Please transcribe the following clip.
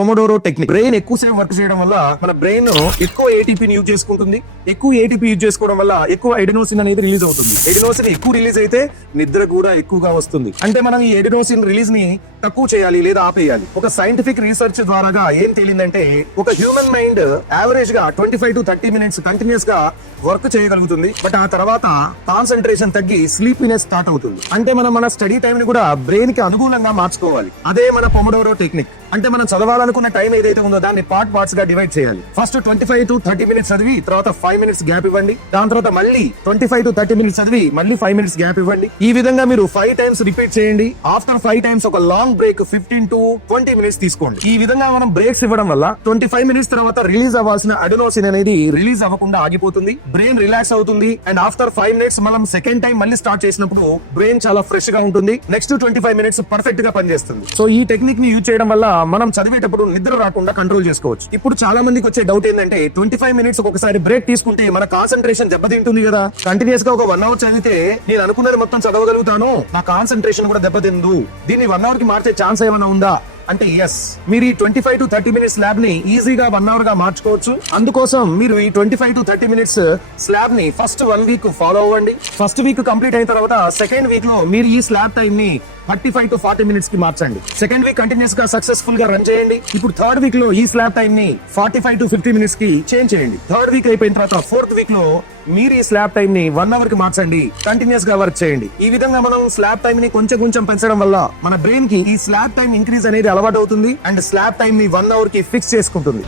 Pomodoro technique. Brain ఎక్కువసేపు work చేయడం వల్ల మన బ్రెయిన్ ఎక్కువ ఏటీపీని యూజ్ చేసుకుంటుంది. ఎక్కువ ఏటీపీ యూజ్ చేసుకోవడం వల్ల ఎక్కువ ఎడినోసిన్ అనేది రిలీజ్ అవుతుంది. ఎడినోసిన్ ఎక్కువ రిలీజ్ అయితే నిద్ర కూడా ఎక్కువగా వస్తుంది. అంటే మనం ఈ ఎడినోసిన్ రిలీజ్ ని తక్కువ చేయాలి లేదా ఆపేయాలి. ఒక సైంటిఫిక్ రీసెర్చ్ ద్వారా ఏం తేలిందంటే ఒక హ్యూమన్ మైండ్ యావరేజ్ గా 25 to 30 మినిట్స్ కంటిన్యూస్ గా వర్క్ చేయగలుగుతుంది. బట్ ఆ తర్వాత కాన్సన్ట్రేషన్ తగ్గి స్లీపీనెస్ స్టార్ట్ అవుతుంది. అంటే మనం మన స్టడీ టైం ని కూడా బ్రెయిన్ కి అనుగుణంగా మార్చుకోవాలి. అదే మన పొమోడోరో టెక్నిక్. అంటే మనం చదవాలనుకున్న టైం ఏదైతే ఉందో దాన్ని పార్ట్స్ గా డివైడ్ చేయాలి. ఫస్ట్ 25 to 30 మినిట్స్ చదివి తర్వాత 5 మినిట్స్ గ్యాప్ ఇవ్వండి. దాని తర్వాత మళ్ళీ 25 to 30 మినిట్స్ చదివి మళ్ళీ 5 మినిట్స్ గ్యాప్ ఇవ్వండి. ఈ విధంగా మీరు 5 టైమ్స్ రిపీట్ చేయండి. ఆఫ్టర్ 5 టైమ్స్ ఒక లాంగ్ బ్రేక్ 15 to 20 మినిట్స్ తీసుకోండి. ఈ విధంగా మనం బ్రేక్స్ ఇవ్వడం వల్ల 25 మినిట్స్ తర్వాత రిలీజ్ అవ్వాల్సిన అడెనోసిన్ అనేది రిలీజ్ అవ్వకుండా ఆగిపోతుంది. బ్రెయిన్ రిలాక్స్ అవుతుంది. అండ్ ఆఫ్టర్ 5 మినిట్స్ మనం సెకండ్ టైం మళ్ళీ స్టార్ట్ చేసినప్పుడు బ్రెయిన్ చాలా ఫ్రెష్ గా ఉంటుంది. నెక్స్ట్ 25 మినిట్స్ పర్ఫెక్ట్ గా పనిచేస్తుంది. సో ఈ టెక్నిక్ ని యూజ్ చేయడం వల్ల మనం చదివేటప్పుడు నిద్ర రాకుండా కంట్రోల్ చేసుకోవచ్చు. ఇప్పుడు చాలా మందికి వచ్చే డౌట్ ఏంటంటే 25 మినిట్స్ ఒకసారి బ్రేక్ తీసుకుంటే మన కాన్సన్ట్రేషన్ దెబ్బతింటుంది కదా. కంటిన్యూస్ గా ఒక 1 అవర్ చదివితే నేను అనుకున్నది మొత్తం చదవగలుగుతాను, నా కాన్సన్ట్రేషన్ కూడా దెబ్బతిందు. దీన్ని 1 అవర్ కి మార్చే ఛాన్స్ ఏమైనా ఉందా అంటే ఎస్. మీరు ఈ 25 to 30 మినిట్స్ స్లాబ్ ని ఈజీగా 1 అవర్ గా మార్చుకోవచ్చు. అందుకోసం మీరు ఈ 25 to 30 మినిట్స్ స్లాబ్ ని ఫస్ట్ 1 వీక్ ఫాలో అవ్వండి. ఫస్ట్ వీక్ కంప్లీట్ అయిన తర్వాత సెకండ్ వీక్ లో మీరు ఈ స్లాబ్ టైం ని 35 to 40 మినిట్స్ కి మార్చండి. సెకండ్ వీక్ కంటిన్యూస్ గా సక్సెస్ఫుల్ గా రన్ చేయండి. ఇప్పుడు థర్డ్ వీక్ లో ఈ స్లాబ్ టైం ని 45 to 50 మినిట్స్ కి చేంజ్ చేయండి. థర్డ్ వీక్ అయిపోయిన తర్వాత ఫోర్త్ వీక్ లో మీరు ఈ స్లాబ్ టైం ని 1 అవర్ కి మార్చండి. కంటిన్యూస్ గా వర్క్ చేయండి. ఈ విధంగా మనం స్లాబ్ టైం ని కొంచెం పెంచడం వల్ల మన బ్రెయిన్ కి ఈ స్లాబ్ టైం ఇంక్రీజ్ అనేది అలవాటు అవుతుంది. అండ్ స్లాబ్ టైం ని 1 అవర్ కి ఫిక్స్ చేసుకుంటుంది.